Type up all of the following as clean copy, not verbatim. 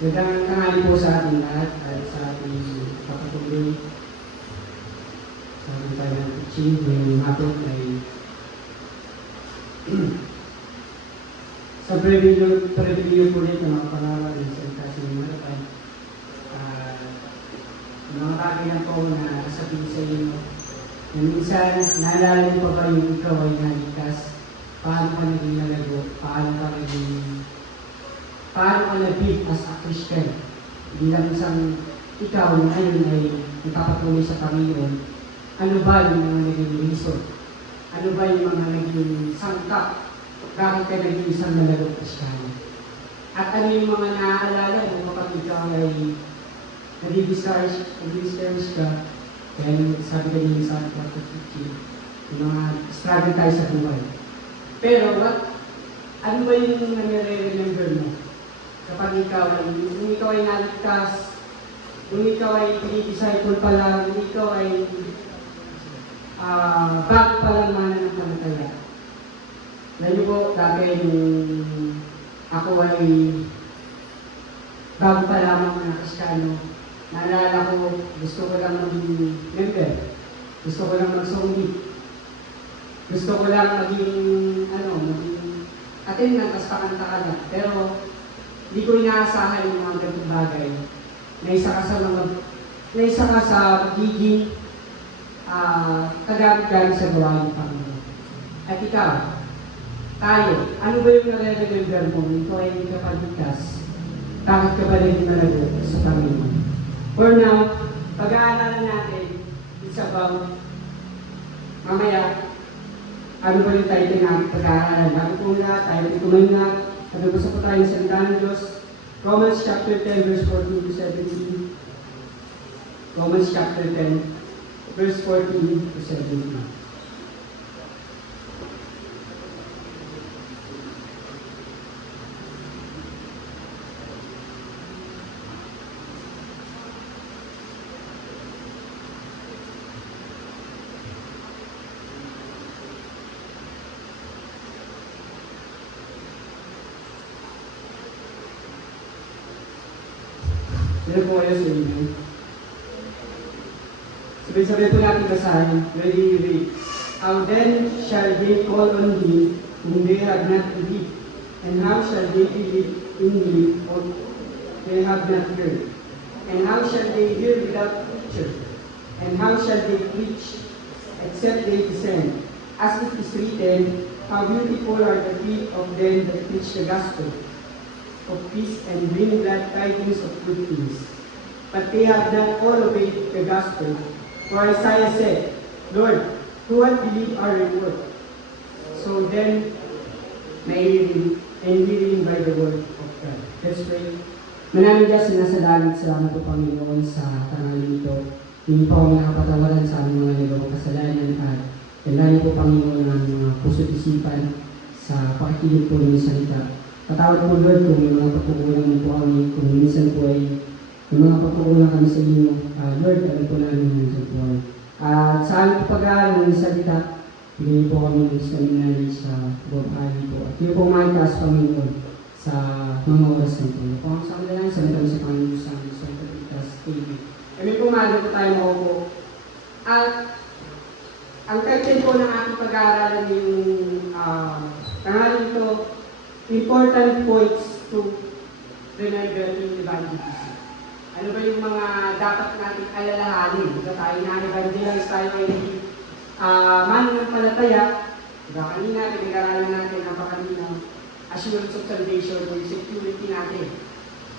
Magandang tanghali po sa ating lahat at sa ating kapatuloy sa ating kanyang teaching ngayong hapon ay sa preview po rin ng mga pangaral ng salita sa mga harapan. Mga bagay na po na sabihin sa inyo na minsan naalala niyo pa ba yung ikaw ay naligtas? Paano ka naging nalago? Paano ka nag-live as a Christian? Bilang isang ikaw na ngayon ay nakapatuloy sa Panginoon, ano ba yung mga naging reason? Ano ba yung mga naging sangkap? Bakit ka naging isang nalagong Kristiyano? At ano yung mga naaalala mo kapag ikaw ay nag-discourage ka? Kaya sabi ka niyo sa ating pagkakit, yung mga struggle tayo sa buhay. Pero ano ba yung nare-remember mo? Kapag kung ikaw ay naligtas, kung ikaw ay disciple pa lang, kung ikaw ay bago pa lang mananampalataya. Dahil po, dati yung ako ay bago pa lamang na Kristiyano, naalala ko, gusto ko lang maging member, gusto ko lang mag-songit, gusto ko lang maging attendant, tas pakanta ka na. Pero, hindi ko inaasahan yung mga ganitong bagay na isa ka sa pagiging kagamit-gamit sa gawain ng Panginoon. At ikaw, tayo, ano ba yung nare-remember mo? Ito ay hindi ka paligtas. Bakit ka ba rin malago sa Panginoon? For now, pag-aaralan natin, it's about mamaya, ano ba yung title natin pag-aaralan? Bago po lahat, tayo rin kumain na. Nag-usap po tayo sa salita ng Diyos. Romans chapter 10, verse 14 to 17. Romans chapter 10, verse 14 to 17. Sino po kayo sa inyo? Sabay-sabay po natin basahin. Ready, read. How then shall they call on Him whom they have not believed? And how shall they believe in Him whom they have not heard? And how shall they hear without preacher? And how shall they preach except they descend? As it is written, how beautiful are the feet of them that preach the gospel of peace and bring glad tidings of good things. But they have not all obeyed the gospel. For Isaiah said, Lord, who hath believed our report? So then, nailing and hearing by the word of God. Let's pray. Manaming Diyos na nasa langit, salamat po Panginoon sa tangaling ito. Hindi po kami nakapatawaran sa aming mga nagawang kasalanan at kailangan po Panginoon ng mga puso't isipan sa pakikinig po ng salita. Patawad po Lord kung may mga pagkukulang mo po kami, kung minsan po ay may mga pagkukulang kami sa inyo. Lord, alam po namin yung minsan po kami. At sa aming pag-aaral ng salita, bigyan po kami ng seminary sa buong-ali po. At yun po maitaas Panginoon sa mga oras na ito. Kung ang sa kanila, salita mo sa Panginoon sa aming sa Pagkitas TV. Kami po maaga po tayo maupo. At ang title po ng aking pag-aaral yung tangalan ito, important points to remember in evangelism. Ano ba yung mga dapat natin alalahanin? Diba tayo na-evangelize tayo ay mananampalataya. Diba kanina, pinag-aralan natin ang pakanina, assurance of salvation o security natin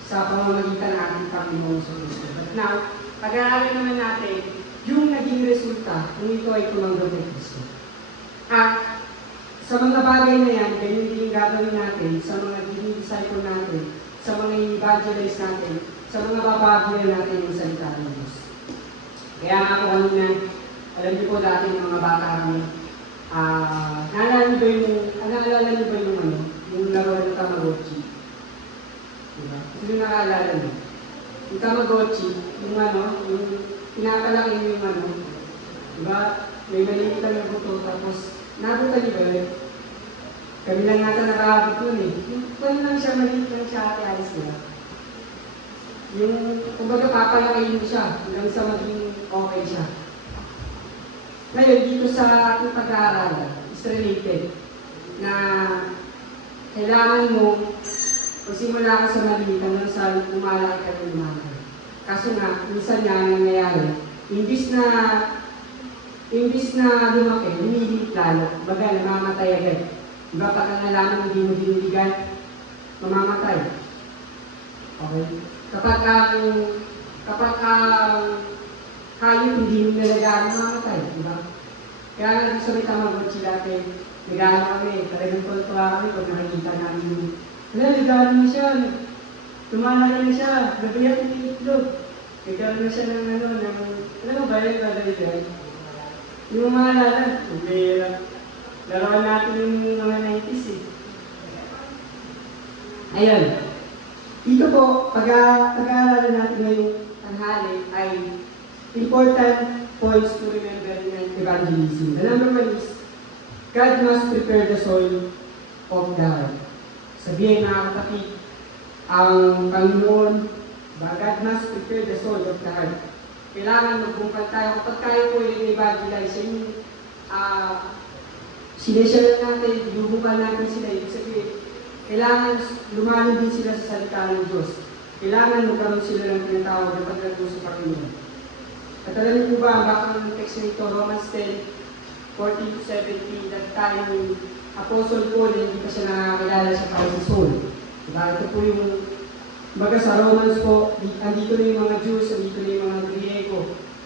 sa pamamagitan ng ating Panginoon sa Kristo. But now, pag-aralan naman natin yung naging resulta kung ito ay tumanggap kay Kristo. At sa mga bagay na yan, ganyan din yung gagawin natin, sa mga disciple natin, sa mga evangelize natin, sa mga babagyan natin yung salita ng Diyos. Kaya ako kanina, alam niyo po dati ng mga bata kami, naalala niyo ba yung laro ng Tamagotchi? Diba? Sino nakaalala niyo? Yung Tamagotchi, yung pinapalaki mo yung diba? May maliit lang na buto, tapos nabutan niyo ba? Kami lang nata nakakabot nun eh. Yung kung lang siya, maliit lang siya ate Alice nila. Yung, kumbaga papalakihin mo siya hanggang sa maging okay siya. Ngayon, dito sa ating pag-aaral, is related na kailangan mo, kung simula ka sa maliit, hanggang sa umalaki ka ng lumalaki. Kaso nga, minsan nga nangyayari, imbis na lumaki, lumiliit lalo, baga namamatay agad. Diba pag ang nalaman hindi mo diniligan, mamamatay. Okay? Kapag hayop hindi mo nalagaan, mamamatay. Diba? Kaya nga gusto may Tamagotchi dati, nagano kami, talagang tultuwa kami pag nakikita namin yung, nagano na siya, tumalaki na siya, nabiyak yung itlog. Nagkaroon na siya ng ano ba yun, dyan? Yung mga alala, laruan natin yung mga 90s eh. Ayan. Dito po, pag-aaralan natin ngayong tanghali ay important points to remember in evangelism. The number one is, God must prepare the soil of the heart. Sabihin mga kapatid, ang Panginoon, God must prepare the soul of the heart. Kailangan magbungkal tayo. Kapag tayo po yung evangelize, yung sineshare natin, bubungkal natin sila. Ibig sabihin, kailangan lumalim din sila sa salita ng Diyos. Kailangan magkaroon sila ng tinatawag na pagdating sa Panginoon. At alam niyo po ba, ang bakang ng text nito, Romans 10:14-17, that time yung Apostle Paul, hindi pa siya nakakilala sa Christ sa soul. Diba? Ito po yung baga sa Romans po, andito na yung mga Jews, andito na yung mga Griego,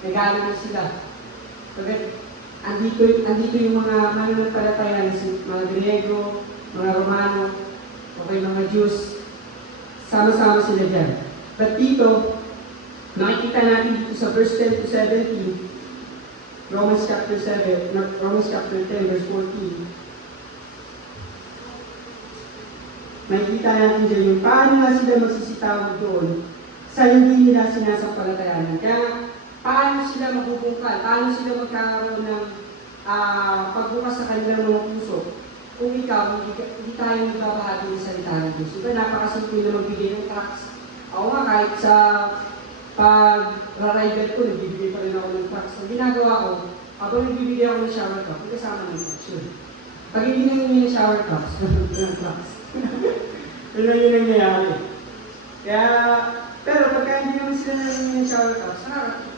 nagano na sila. Andito yung mga mananampalataya, mga Griego, mga Romano, okay, mga Jews, sama-sama sila dyan. But dito, makikita natin dito sa verse 10-17, Romans chapter 10, verse 14, makikita natin dyan yung paano nga sila magsisitawag doon sa hindi nila sinasampalatayanan. Kaya paano sila mabubungkal, paano sila magkakaroon ng pagbukas sa kanilang mga puso kung ikaw, hindi tayo magbabahagi ng salita ng Diyos. Diba napakasimple na magbigay ng tracts. Ako nga kahit sa pag-rider ko, nagbibigay pa rin ako ng tracts. Ang ginagawa ko, habang nagbibigay ako ng shower cup, may kasama ng action. Pag hindi nangyayari ng shower cups, ng tracts. Yun lang yung nangyayari. Kaya, pero pagka hindi naman sila nangyayari ng shower cups,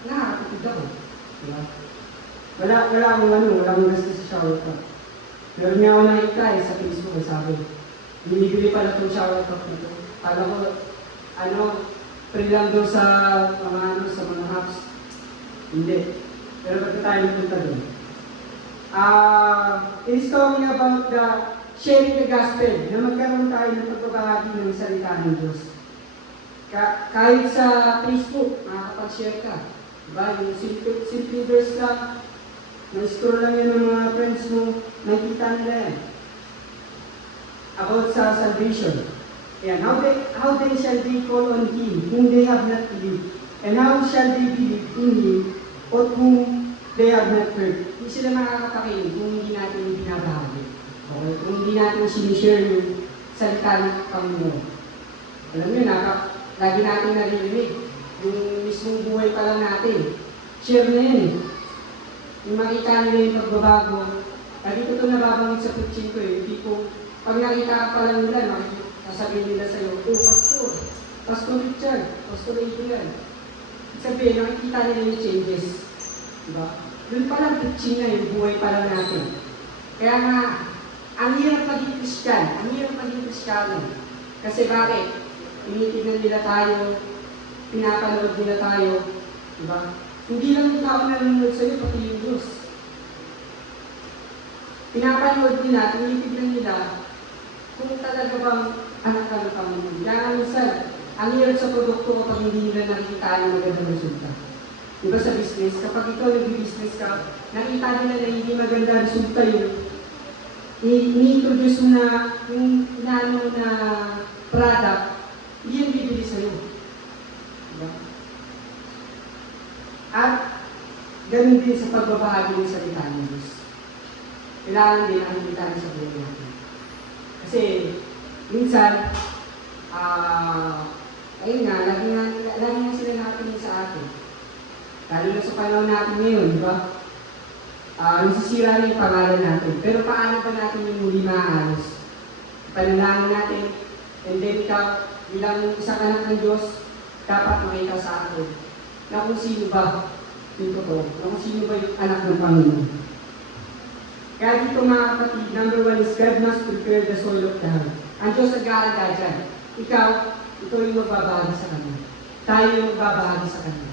nakakatipid ako. Diba? Wala akong gasto sa shower cup. Pero niya ako nakita sa Facebook, sabi, binibili pala itong shower cup nito. Kala ko, free lang doon sa mga hubs. Hindi. Pero pagka tayo napunta doon. It is talking about the sharing the gospel, na magkaroon tayo ng pagbabahagi ng salita ng Diyos. Kahit sa Facebook, makakapag-share ka. Diba? Yung simple verse lang, na-scroll lang yan ng mga friends mo, nakikita nila yan. About sa salvation. Ayan, how then shall they call on Him whom they have not believed? And how shall they believe in Him or whom they have not heard? Hindi sila makakapakinig kung hindi natin binabahagi. Okay? Kung hindi natin sinishare yung salita ng Panginoon. Alam nyo, lagi natin naririnig. Yung mismong buhay pa lang natin. Share na yan eh. Yung makita nila yung pagbabago. Lagi ko ito nababanggit sa preaching ko eh. Hindi ko, pag nakita ka pa lang nila, sasabihin nila sa'yo, Pastor Richard, Pastor Adrian. Sabihin, nakikita nila yung changes. Diba? Doon pa lang preaching na yung buhay pa lang natin. Kaya nga, ang hirap maging Kristiyano. Kasi bakit? Tinitignan nila tayo, pinapanood nila tayo. Diba? Hindi lang yung tao na nanonood sa'yo, pati yung Diyos. Pinapanood nila, tinitignan nila kung talaga bang anak ka ng Panginoon. Kaya minsan, ang hirap sa produkto kapag hindi nila nakikita yung magandang resulta. Diba sa business, kapag ikaw nag-business ka, nakita nila na hindi maganda resulta yung i-introduce mo na yung inaano na product, hindi yung bibili sa'yo. Diba? At ganun din sa pagbabahagi ng salita ng Diyos. Kailangan din ang salita sa buhay natin. Kasi, minsan, ayun nga, lagi nga sila nakatingin sa atin. Lalo na sa panahon natin ngayon, di ba? Nasisira na yung pangalan natin. Pero paano pa natin yung muli maaalos? Panalangin natin, and then ikaw, bilang isang anak ng Diyos, dapat makita sa atin na kung sino ba yung totoo, na kung sino ba yung anak ng Panginoon. Kaya dito mga kapatid, number 1 is God must prepare the soil of the heart. Ang Diyos nag-aalala dyan. Ikaw yung magbabahagi sa Kanya. Tayo yung magbabahagi sa Kanya.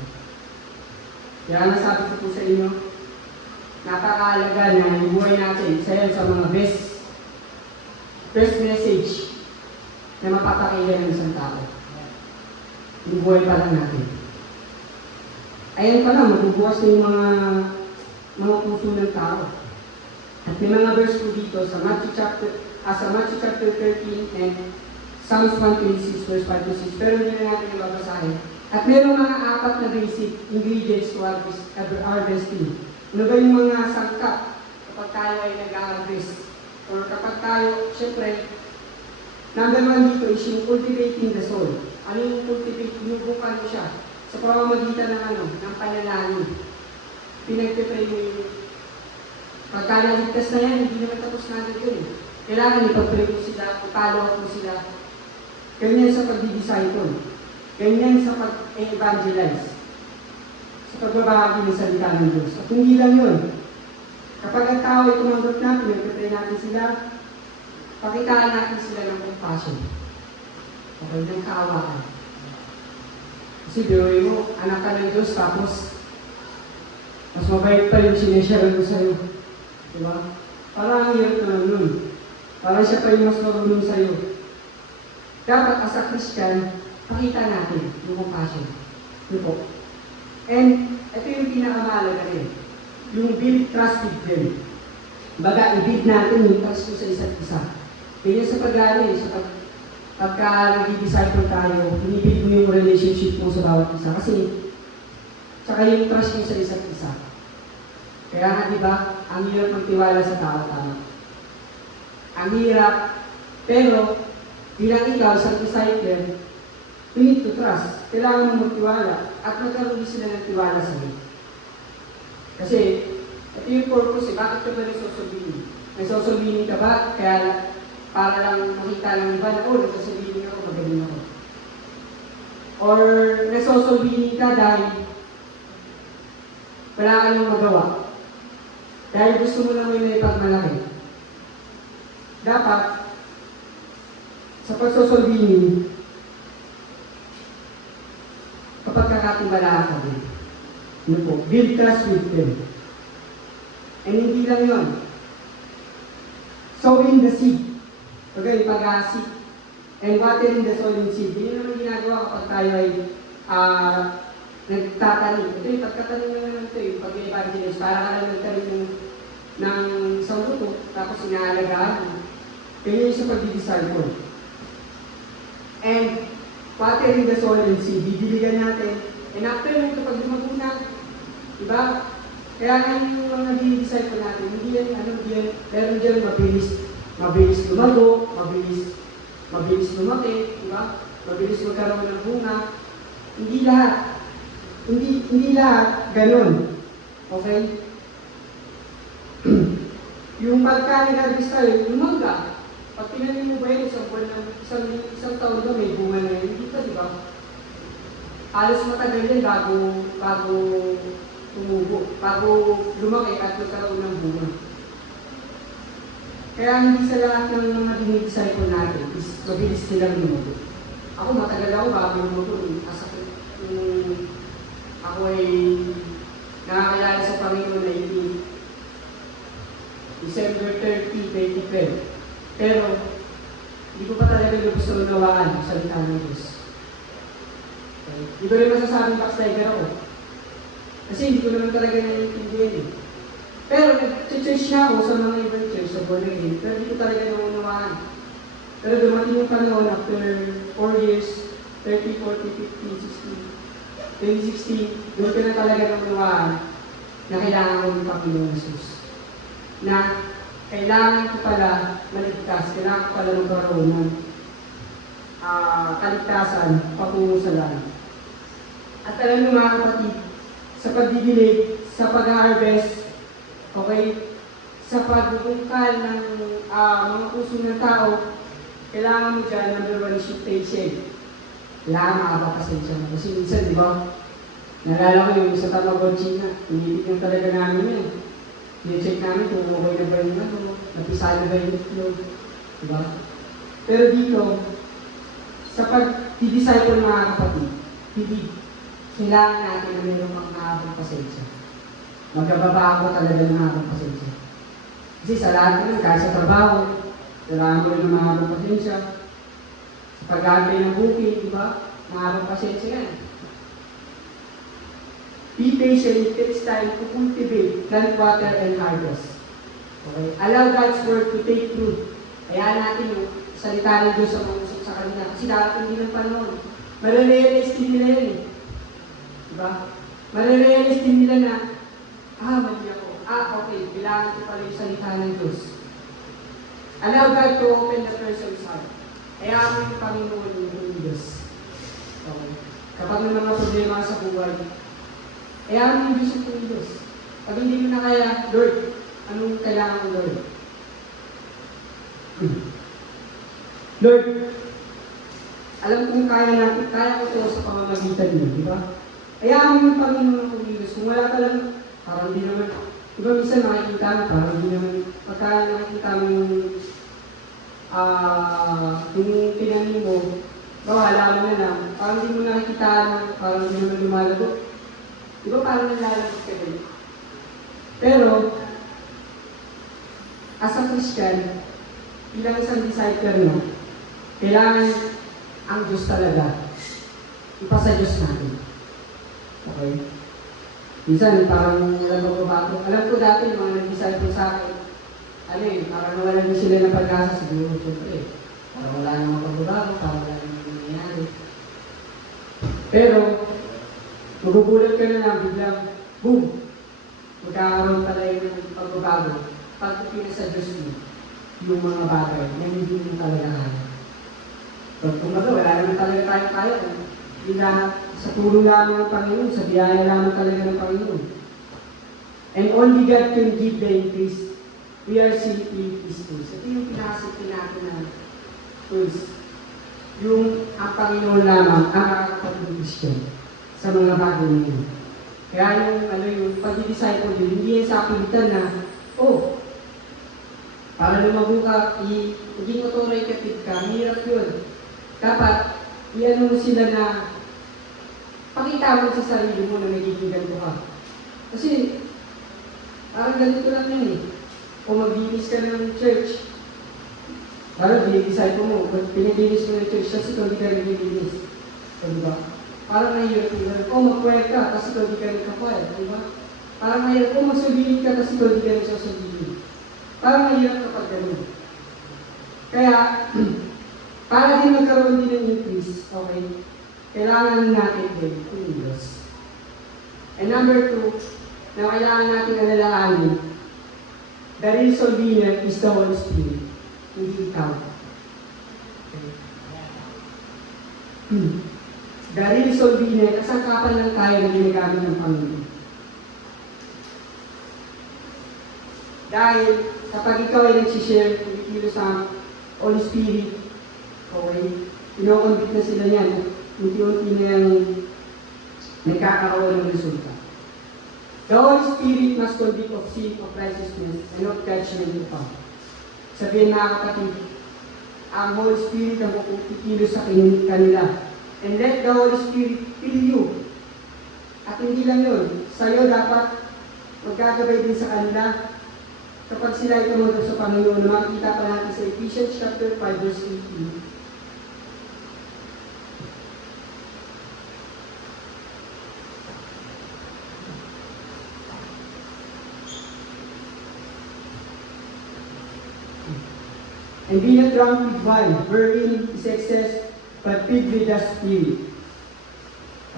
Kaya nasabi ko po sa inyo, napakaalaga na yung buhay natin, isa yan sa mga best message na mapapakinggan ng isang tao. Yung buhay pa lang natin. Ayan pa lang, magbubukas na yung mga puso ng tao. At may mga verse po dito sa Matthew chapter 13 and Psalms 126 verse 5 to 6. Pero hindi na natin yung babasahin. At mayroong mga 4 na basic ingredients to harvesting. Ano ba yung mga sangkap kapag tayo ay nag-harvest? Or kapag tayo, syempre, number 1 dito is yung cultivating the soil. Ano yung cultivate? Inubukan mo siya sa pamamagitan ng panalangin. Pinagpipray mo yung pagka naligtas na yan, hindi naman tapos natin yun. Kailangan ipag-pray mo sila, ipalo mo sila. Ganyan sa pag-disciple. Ganyan sa pag-evangelize. Sa pagbabahagi ng salita ng Diyos. At hindi lang yun. Kapag ang tao ay tumanggap natin, nagpapray natin sila, pakitaan natin sila ng compassion. Okay, ng kaawaan. Kasi biruin mo, anak ka ng Diyos, tapos mas mabait pa yung sineshare mo sa'yo. Diba? Parang ang hirap naman nun. Parang siya pa yung mas marunong sa'yo. Dapat as a Christian, pakita natin yung compassion. Yun po. And ito yung pinakamahalaga rin. Yung build trust with them. Baga, i-build natin yung trust mo sa isa't isa. Ganyan sa pag-aaral, pagka nag-disciple tayo, binibuild mo yung relationship mo sa bawat isa. Kasi, tsaka yung trust mo sa isa't isa. Kaya nga, di ba, ang hirap magtiwala sa tao-tao. Ang hirap, pero, bilang ikaw, sa disciple, you need to trust. Kailangan mo magtiwala at magkaroon sila ng tiwala sa iyo. Kasi, ito yung purpose bakit ka ba nagsosolbini? Nagsosolbini ka ba? Kaya, para lang makita ng iba na, nagsosolbini ako, magaling ako. Or, nagsosolbini ka dahil wala ka nang magawa. Dahil gusto mo lang may ipagmalaki. Dapat, sa pagsosolbini, kapag kakatimbala ka din, build trust with them. And hindi lang yun. Sowing the seed. Pagay, pag-seed. And watering the soil and seed. Hindi naman ginagawa kapag tayo ay nagtatanim. Ito yung pagkatanim naman ito yung pag-evangelize. Para ka lang nagtanim ng isang luto, tapos inaalagaan mo. Kaya yung sa pag-disciple. And watering the soil and seed. Didiligan natin. And after nung kapag lumago na, diba? Kaya nga yung mga nag-disciple natin, hindi yan, pero dyan mabilis lumago, mabilis lumaki, diba? Mabilis magkaroon ng bunga. Hindi lahat ganun. Okay? Yung pagka nag-harvest tayo, lumangga. Pag tinanim mo ba yun, isang taon na may bunga na yun, hindi pa, di ba? Halos matagal yan bago tumubo, bago lumaki at magkaroon ng bunga. Kaya hindi sa lahat ng mga dinidisciple natin is mabilis silang lumubo. Ako matagal ako bago lumubo. Ako ay nakakilala sa Panginoon na December 30, 2012. Pero, hindi ko pa talaga lubos na unawaan sa salita ng Diyos. Okay. Hindi ko rin masasabing backslider ako. Kasi hindi ko naman talaga naiintindihan eh. Pero, nag-church na ako sa mga ibang church, sa born again, pero hindi ko talaga naunawaan. Pero dumating yung panahon after 4 years, 30, 40, 50, 16, 2016, doon ko na talaga naunawaan na kailangan ko ng Panginoon Jesus. Na kailangan ko pala maligtas, kailangan ko pala magkaroon ng kaligtasan patungo sa langit. At alam niyo mga kapatid, sa pagdidilig, sa pag-harvest, okay, sa pagbubungkal ng mga puso ng tao, kailangan mo dyan, number one is yung patient. Kailangan makapapasensya mo. Kasi minsan, di ba, nalala ko yung sa Tamagotchi na, tinitignan talaga namin yan. I-check namin kung okay na ba yung napisado na ba yung itlog. Di ba? Pero dito, sa pag-disciple mga kapatid, kailangan natin na mayroong mga pasensya. Magbabago talaga ng mga pasensya. Kasi sa lahat naman, kahit sa trabaho, kailangan mo rin ng mga pasensya. Sa pag-aantay ng booking, di ba? Mga pasensya yan. Be patient, it takes time to cultivate, plant, water, and harvest. Okay? Allow God's word to take root. Kaya natin yung salita ng Diyos sa mga sa kanila. Kasi darating din ng panahon. Marirealize din nila yun eh. Diba? Marirealize din nila na, mali ako. Okay, kailangan ko pala yung salita ng Diyos. Allow God to open the person's heart. Kaya mo yung Panginoon yung Diyos. Okay. Kapag may mga problema sa buhay, kaya mo yung Diyos yung Diyos. Pag hindi mo na kaya, Lord, anong kailangan mo, Lord? Lord, alam kong kaya ko ito sa pamamagitan niyo, di ba? Kaya mo yung Panginoon ng Diyos. Kung wala ka lang, parang hindi naman, di ba minsan nakikita mo, parang hindi naman, pagka nakikita mo yung tinanin mo, wala mo na lang, parang hindi mo nakikita lang, parang hindi naman lumalago. Di ba parang nalalagot ka din? Pero, as a Christian, bilang isang disciple mo, kailangan ang Diyos talaga ipasa Diyos natin. Okay? Minsan, parang walang magbabago. Alam ko dati, yung mga nag-disciple sa akin, parang nawalan din sila ng pag-asa siguro. Siyempre, parang wala namang pagbabago, parang wala namang nangyayari. Pero, magugulat ka na lang, biglang, boom! Magkakaroon talaga ng pagbabago. Pagpipina sa Diyos mo, yung mga bagay na hindi mo talaga kaya. Pag kumbaga, wala naman talaga tayong kaya. Hindi na sa tulong lamang ng Panginoon, sa biyaya lamang talaga ng Panginoon. And only God can give the increase. We are simply His tools. Ito yung pinasipin natin na tools. Yung ang Panginoon lamang ang nakakapag-Christian sa mga bagay niyo. Kaya yung pag-disciple din, hindi yan sa pilitan na, para lumago ka, maging authoritative ka, hirap yun. Dapat, iyan mo sila na pakita mo sa sarili mo na magiging ganito ka. Kasi, parang ganito lang yun eh. Kung maglinis ka ng church, parang disciple mo, pinaglinis mo ng church, kasi ikaw di ka rin naglinis. Diba? Parang nahirap yun. Mag-prayer ka, kasi ikaw di ka rin kapwede. Diba? Parang nahirap, magsulilit ka, kasi ikaw di ka rin susulilit. Parang mahirap kapag gano'n. Kaya, para din magkaroon din ng increase, okay, kailangan natin din yung Diyos. And number 2, na kailangan natin alalahanin, the real solviner is the Holy Spirit, hindi ikaw. Okay. The real solviner, kasangkapan lang tayo na ginagamit ng Panginoon. Dahil, kapag ikaw ay nagsishare, kumikilos sa Holy Spirit, okay, pinoconvict na sila niyan, unti-unti na yung nagkakaroon ng resulta. The Holy Spirit must convict of sin, of righteousness, and of judgment of God. Sabihin mga kapatid, ang Holy Spirit ang kukikilos sa kanila. And let the Holy Spirit fill you. At hindi lang yun, sa'yo dapat magkagabay din sa kanila. Kapag sila ay tumunod sa Panginoon, makikita pa natin sa Ephesians chapter 5, verse 18. And be not drunk with wine, wherein is excess, but filled with the Spirit.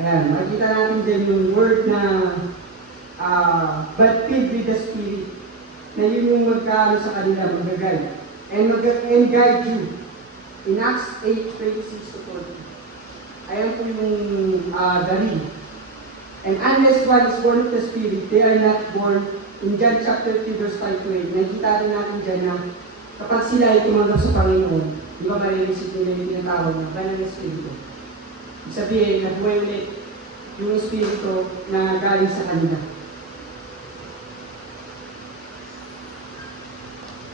Ayan, makikita natin din yung word na but filled with the Spirit. na yun yung magkaano sa kanila, mag-guide. And guide you. In Acts 8:26 to 40. Ayan po yung dali. And unless one is born of the Spirit, they are not born. In John chapter 3 verse 5 to 8, nakikita rin natin dyan na kapag sila ay tumanggap sa Panginoon, di ba marinisip nila yung tinatawag na banal na Espiritu. Ibig sabihin, nabuhay ulit yung Espiritu na galing sa kanila.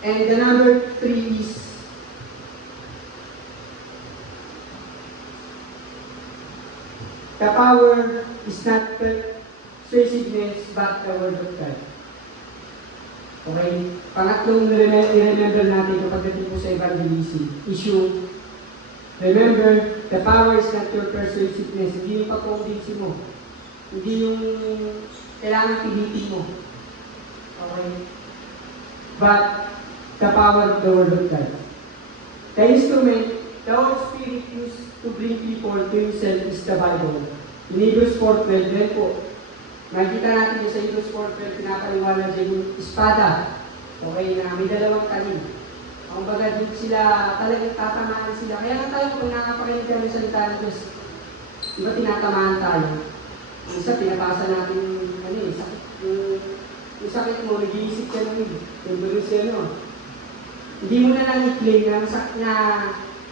And the number 3 is the power is not persuasiveness but the word of God. Okay? Pangatlong i-remember natin kapag dating po sa evangelism issue. Remember, the power is not your persuasiveness. Hindi yung pag-convince mo. Hindi yung kailangan pilitin mo. Okay? But the power of the word of God. The instrument the Holy Spirit used to bring people to Himself is the Bible. In Hebrews 4:12, then po, makikita natin yung sa Hebrews 4:12, pinapaliwanag dyan yung espada. Okay, na may dalawang talim. Ang baga dito sila, talagang tatamaan sila. Kaya nga tayo, kung nakapakinig kami sa salita ng Diyos, di ba tinatamaan tayo? Ang isa, pinapasa natin sakit. Yung sakit mo, nag-iisip ka nun. Yung bulus yan, no? Hindi mo na lang i-claim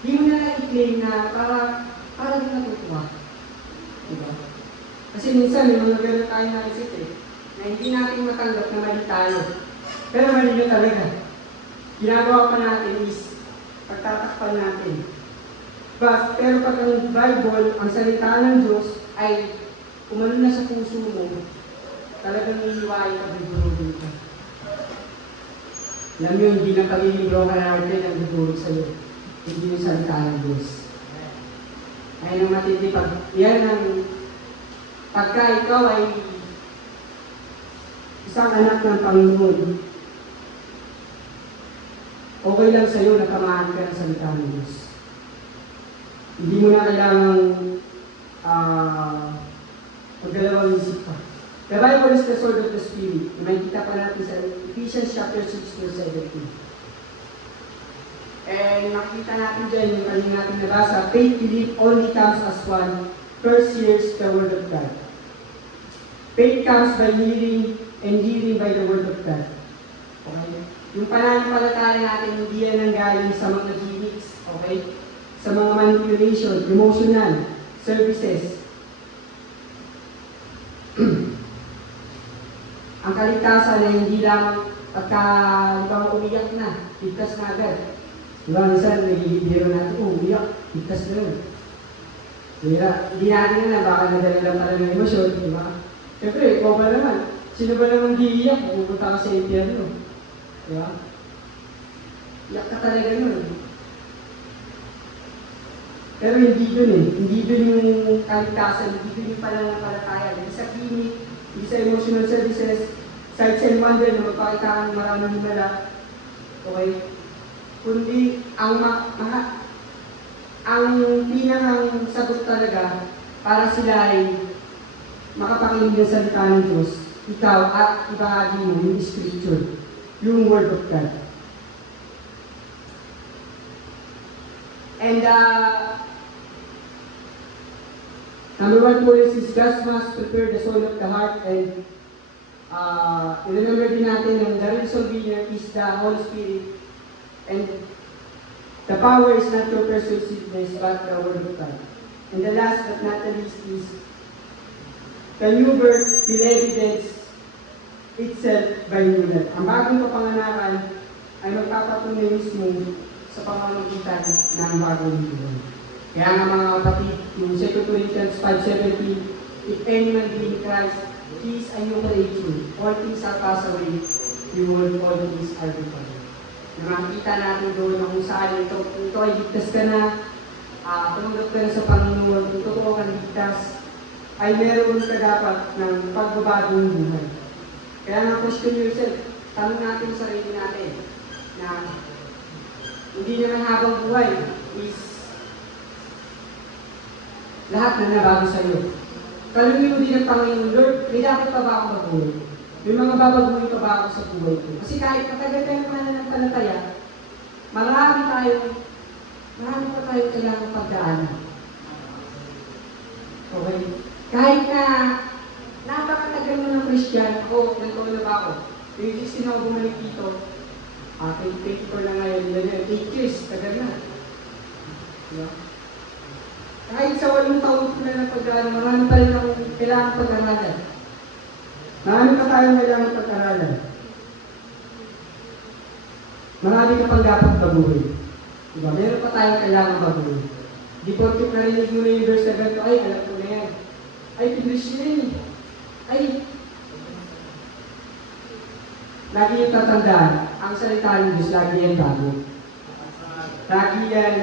hindi mo na lang i-claim na para din natutuwa. Diba? Kasi minsan may mga gano'n tayo naisip na hindi natin matanggap na mali tayo. Pero mali nyo talaga. Ginagawa pa natin is pagtatakpan natin. Pero pag ang Bible, ang salita ng Diyos ay umano na sa puso mo, talagang niliwain ka bigurugin ka. Alam nyo, hindi na pagiging broken hearted ang bigurug sa'yo. Hindi yung salita ng Diyos. Ay nang matindi pagka ikaw ay isang anak ng Panginoon, okay lang sa'yo na tamaan ka ng salita ng Diyos. Hindi mo na kailangang magdalawang isip pa. The Bible is the sword of the Spirit. Makikita pa natin sa Ephesians chapter 6 verse 17. And makikita natin dyan yung kanina natin nabasa, faith belief only comes as one. First hears the word of God. Faith comes by hearing and hearing by the word of God. Okay? Yung pananampalataya natin, hindi yan ang galing sa mga gimmicks, okay? Sa mga manipulation, emotional, services. Ang kaligtasan ay hindi lang pagka umiyak na, ligtas na agad. Diba, minsan nagigibiro natin, umiyak, ligtas na yun. Hindi natin na, baka nadala lang pala ng emosyon, diba? Siyempre, ikaw ba naman? Sino ba naman giiyak? Pupunta ka sa impyerno. Diba? Iyak ka talaga yun. Pero hindi dun Hindi dun yung kaligtasan, hindi dun yung pananampalataya. Hindi sa clinic, hindi sa emotional services, sights and wonder na magpakita ka ng maraming himala. Okay? Kundi ang pinakang sagot talaga para sila ay makapakinig ng salita ng Diyos, ikaw at ibahagi mo yung scripture, yung word of God. And number 1 po is God must prepare the soul of the heart, and remember din natin yung the real soul winner is the Holy Spirit, and the power is not your persuasiveness but the word of God. And the last but not the least is the new birth will evidence itself by new life. Ang bagong kapanganakan ay magpapatunay mismo sa pamamagitan ng bagong buhay. Kaya nga mga kapatid, yung 2 Corinthians 5:17, if any man be in Christ, he is a new creation. All things are passed away, behold, all things are become. Nakikita natin doon na kung saan ito ay ligtas ka na, tumunod ka na sa Panginoon, kung totoo kang ligtas, ay meron ka dapat ng pagbabagong buhay. Kaya nga question yourself, tanong natin sa sarili natin na hindi naman habang buhay is lahat na nabago sa iyo. Kalungin mo din ang Panginoon, Lord, may dapat pa ba akong mabuhay? May mga babaguhin pa ba ako sa buhay ko? Kasi kahit matagal tayo mananampalataya, marami pa tayong kailangang pagdaanan. Okay? Kahit na napakatagal mo ng Christian, ako, nagkaw na ba ako? 2016 ako bumalik dito. 2024 na ngayon, 8 years, tagal na. Diba? Kahit sa 8 taon ko na ng pag-aaral, marami pa rin akong kailangang pag-aralan. Marami pa tayong kailangang pag-aralan. Marami ka pang dapat baguhin. Diba? Meron pa tayong kailangang baguhin. Di porkit narinig mo na yung verse na ganito, ay, alam ko na yan. Ay, English yun eh. Ay, lagi yung tatandaan, ang salita ng Diyos, lagi yan bago. Lagi yan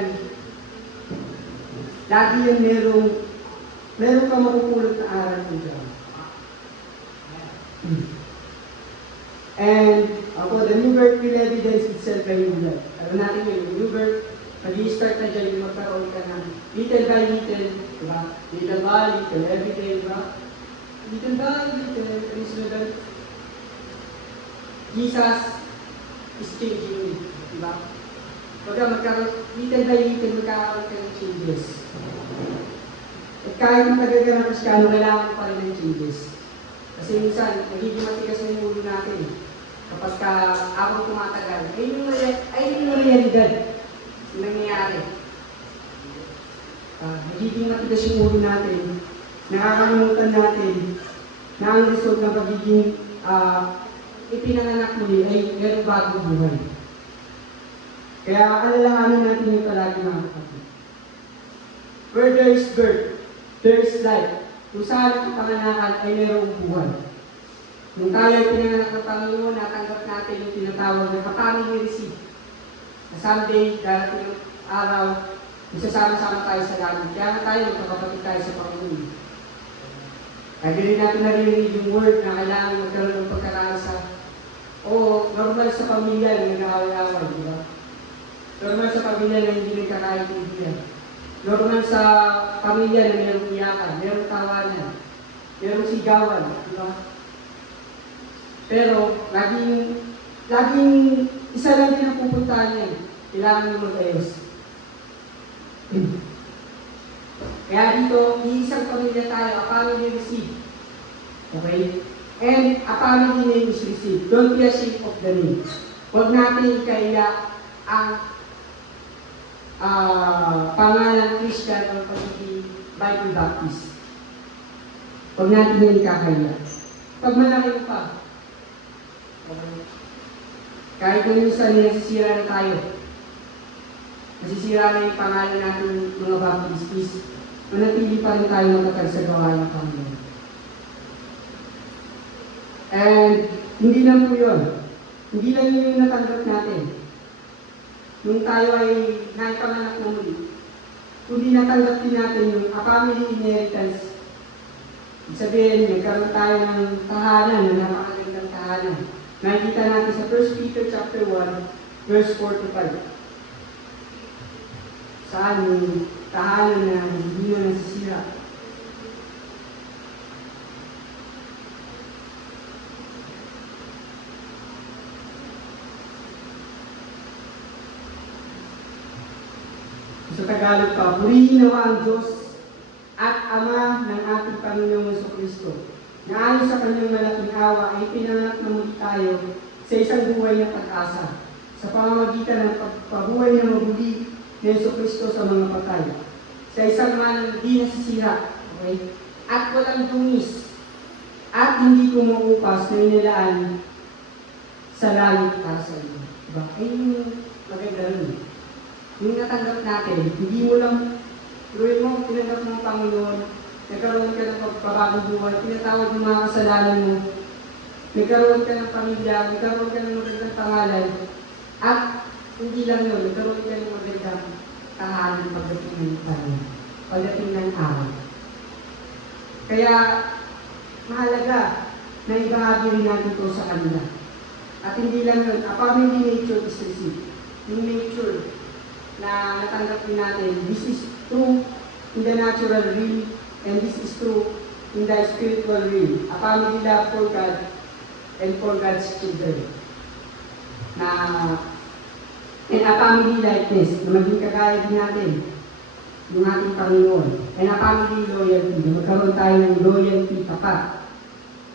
meron kang mapupulot na aral ng Diyos. And ako, the new birth will evidence itself by new life. Alam natin yun, yung new birth, mag-i-start na dyan, yung magkaroon ka ng little by little, diba? Little by little, every day, diba? Little by little, every day. Jesus is changing me, diba? Pagka magkaroon, little by little, magkakaroon ka ng changes. At kahit matagal ka na Kristiyano, kailangan pa rin ng changes. Kasi minsan, nagiging matigas na yung ulo natin. Kapag habang tumatagal, ay yung realidad yung nangyayari. Nagiging matigas yung ulo natin, nakakalimutan natin na ang result ng pagiging ipinanganak muli ay meron bagong buhay. Kaya alalahanin natin yung palagi mga kapatid. Where there is birth, there is life. Kung saan ang panganakan ay mayroong buhay. Nung tayo ay pinanganak ng Panginoon, natanggap natin yung tinatawag na kapamilya receive. Na someday, darating yung araw, isasama-sama tayo sa langit. Kaya nga tayo, magkakapatid tayo sa Panginoon. Kaya rin natin narinig yung word na kailangan magkaroon ng pagkakaisa. Normal sa pamilya na nag-aaway-aaway, di ba? Normal sa pamilya na hindi nagkakaintindihan. Normal sa pamilya na mayroong iyakan, mayroong tawanan, mayroong sigawan, di ba? Pero, laging isa lang din ang pupuntahan niya. Kailangan mo mag-ayos. Kaya dito, iisang pamilya tayo, a family receive. Okay? And a family name is received. Don't be ashamed of the name. Huwag natin ikaiya ang pangalan Christian o pagiging Bible Baptist. Huwag natin yan ikakaya. Pag malaki mo pa, kahit kung minsan nasisira na tayo, nasisira na yung pangalan natin mga Baptistis, manatili pa rin tayo matatag sa gawa ng Panginoon. And hindi lang po yun. Hindi lang yun yung natanggap natin. Nung tayo ay naipanganak na muli, kundi natanggap din natin yung family inheritance. Ibig sabihin, nagkaroon tayo ng tahanan, na napakagandang tahanan. Nakikita natin sa 1 Peter chapter 1, verse 4 to 5. Saan yung tahanan na hindi na nasisira? Sa Tagalog pa, purihin nawa ang Diyos at Ama ng ating Panginoong Jesucristo, na ayon sa kanyang malaking awa ay pinanganak na muli tayo sa isang buhay ng pag-asa, sa pamamagitan ng pagpabuhay na mabuli ni Jesucristo sa mga patay, sa isang manang di nasisira, okay? At walang dungis, at hindi kumuupas na inilaan sa langit para sa iyo. Diba? Ay, maganda rin. Yung natanggap natin, hindi mo lang, tuloy mo, tinanggap mo ang Panginoon, nagkaroon ka ng pagpabagong buhay, pinatawad ng mga kasalanan mo, nagkaroon ka ng pamilya, nagkaroon ka ng magandang pangalan, at hindi lang yun, nagkaroon ka ng magandang tahanan pagdating ng Panginoon, pagdating ng araw. Kaya, mahalaga na ibahagi rin natin ito sa kanila. At hindi lang yun, a family nature is received. Yung nature na natanggap din natin, this is true in the natural realm, and this is true in the spiritual realm. A family love for God and for God's children. Na and a family like this, na maging kagaya din natin yung ating Panginoon. And a family loyalty, na magkaroon tayo ng loyalty tapat.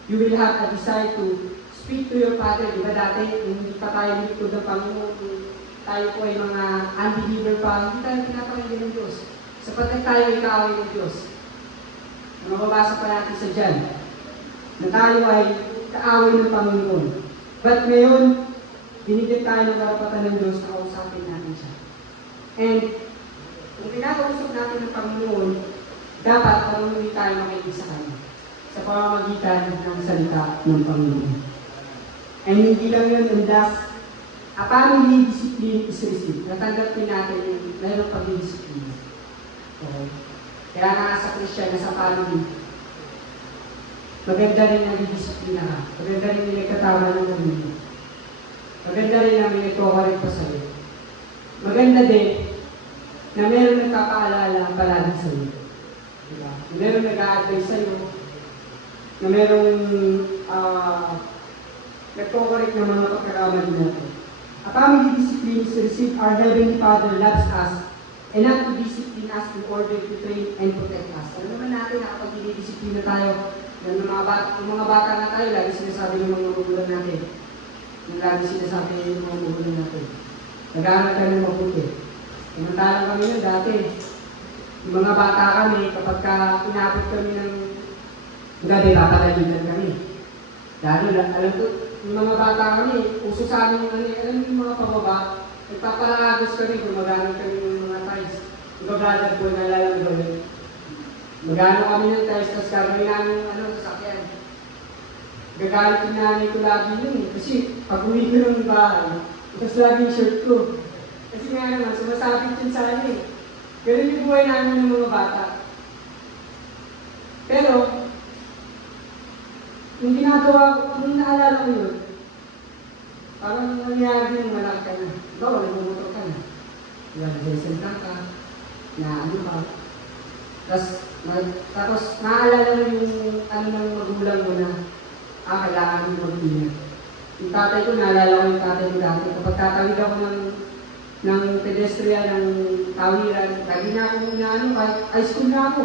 You will have a desire to speak to your Father. Di ba dati, hindi pa tayo nilikod ng Panginoon, tayo po ay mga unbeliever pa, hindi tayo pinapakinggan ng Diyos. Sapagkat tayo ay kaaway ng Diyos. Mababasa pa natin sa dyan, na tayo ay kaaway ng Panginoon. But ngayon, binigyan tayo ng karapatan ng Diyos na kausapin natin siya. And kung pinakausap natin ng Panginoon, dapat panunod tayo makinig sa Kanya sa pamamagitan ng salita ng Panginoon. And hindi lang yun, and last, a family discipline is received. Natanggapin natin yung mayroong pag-discipline. Okay. Kaya nga sa Christian, sa family, maganda rin na didisiplina ka. Maganda rin na nagkatawa ng pamilya. Maganda rin na may nagko-correct pa sa'yo. Maganda din na meron nagpapaalala palagi sa'yo. Diba? Na meron nag-a-advise sa'yo, na merong nagko-correct ng mga pagkakamali natin. A family discipline is to receive our Heavenly Father loves us and not to discipline us in order to train and protect us. Alam naman natin na kapag dinidisiplina tayo, yung mga bata na tayo, lagi sinasabi ng mga magulang natin. Yung lagi sinasabi ng mga magulang natin. Nag-aaral kami mabuti. Samantalang kami nun dati. Yung mga bata kami, kapag inabot kami ng gabi, papalalitan kami. Lalo, alam ko, yung mga bata kami, uso sa amin yung alam yung mga pababa, nagpapalagos kami, gumagamit kami ng mga ties. Ibabalad po, nalalang gawin. Magano kami ng ties, tapos gagawin namin yung sasakyan. Gagalit yung nanay ko lagi yun eh. Kasi pag uwi ko ng bahay, tapos lagi yung shirt ko. Kasi nga naman, sumasabit yun sa akin eh. Ganun yung buhay namin ng mga bata. Pero, yung ginagawa ko, nung naalala ko yun, parang nangyari yung malaki ka na. Ikaw, nagmumotor ka na. Nag-lesson ka, na ano ka. Tapos naalala mo yung ano ng magulang mo na, kailangan mo mag-ingat. Yung tatay ko, naalala ko yung tatay ko dati. Kapag tatawid ako ng pedestrian, ng tawiran, lagi na ako kahit high school na ako.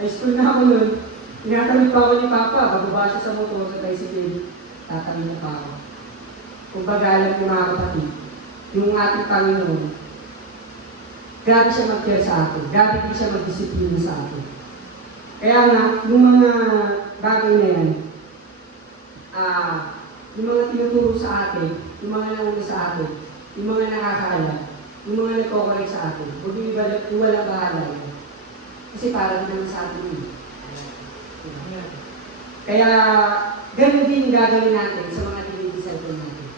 High school na ako nun. Tinatawid pa ako ni Papa, bababa siya sa motor, sa tricycle, tatawid na pa ako. Kung baga, alam ko mga kapatid, yung ating Panginoon, grabe siya mag-care sa atin, grabe din siya mag-disiplina sa atin. Kaya nga, yung mga bagay na yan, yung mga tinuturo sa atin, yung mga nanguna sa atin, yung mga nakakaalam, yung mga nagkokorek sa atin, huwag yung walang bahala yan. Kasi para din naman sa atin yun. Kaya, ganun din gagawin natin sa mga dinidisciple natin.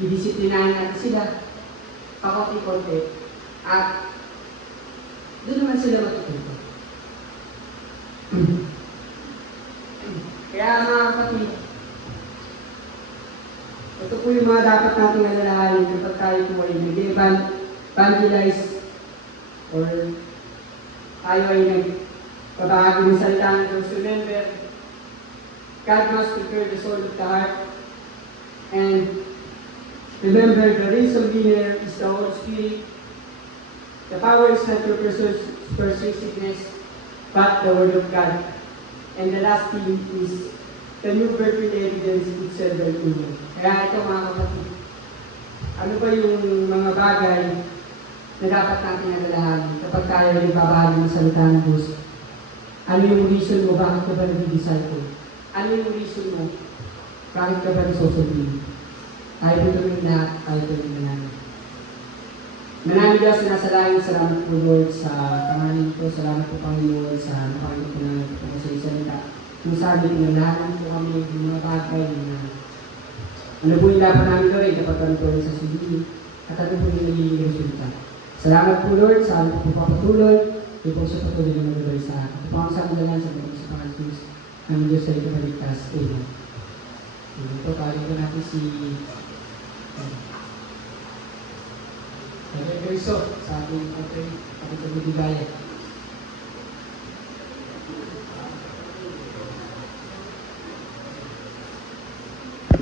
Didisiplinahin natin sila, pakonti-konti, at doon naman sila matututo. Kaya mga kapatid, ito po yung mga dapat nating alalahanin kapag tayo po ay nag-evangelize or tayo ay nagpabahagi ng salita ng Diyos. Remember, God must prepare the soul of the heart. And remember, the reason winner is the Holy Spirit. The power is not your persuasiveness, but the Word of God. And the last thing is the new birth with evidence itself by human. Kaya ito mga kapatid, ano ba yung mga bagay na dapat natin alalahanin kapag tayo ay babahagi ng salita ng Diyos? Ano yung reason mo bakit ka ba nag-disciple? Ano yung reason mo bakit ka ba nagsosobili? Tayo po ito lahat, tayo po ito namin. Manamig Diyos na nasa langit, salamat po Lord sa tanganin ko, salamat po Panginoon sa napakita po namin po sa salita. Kung sabi ko, lahat po kami yung mga bagay na ano po yung dapat namin gawin kapag kami po sa sili at ano po yung nagiging resulta. Salamat po Lord, sa ano po papatuloy, ito po siya patuloy na magagawin sa akin. Ito po ang sabi na lang sa mga sa Panginoon ng Diyos sa ito maligtas. Amen. Ito, tawagin po natin si Nagagawin sa ating pagkakabigaya.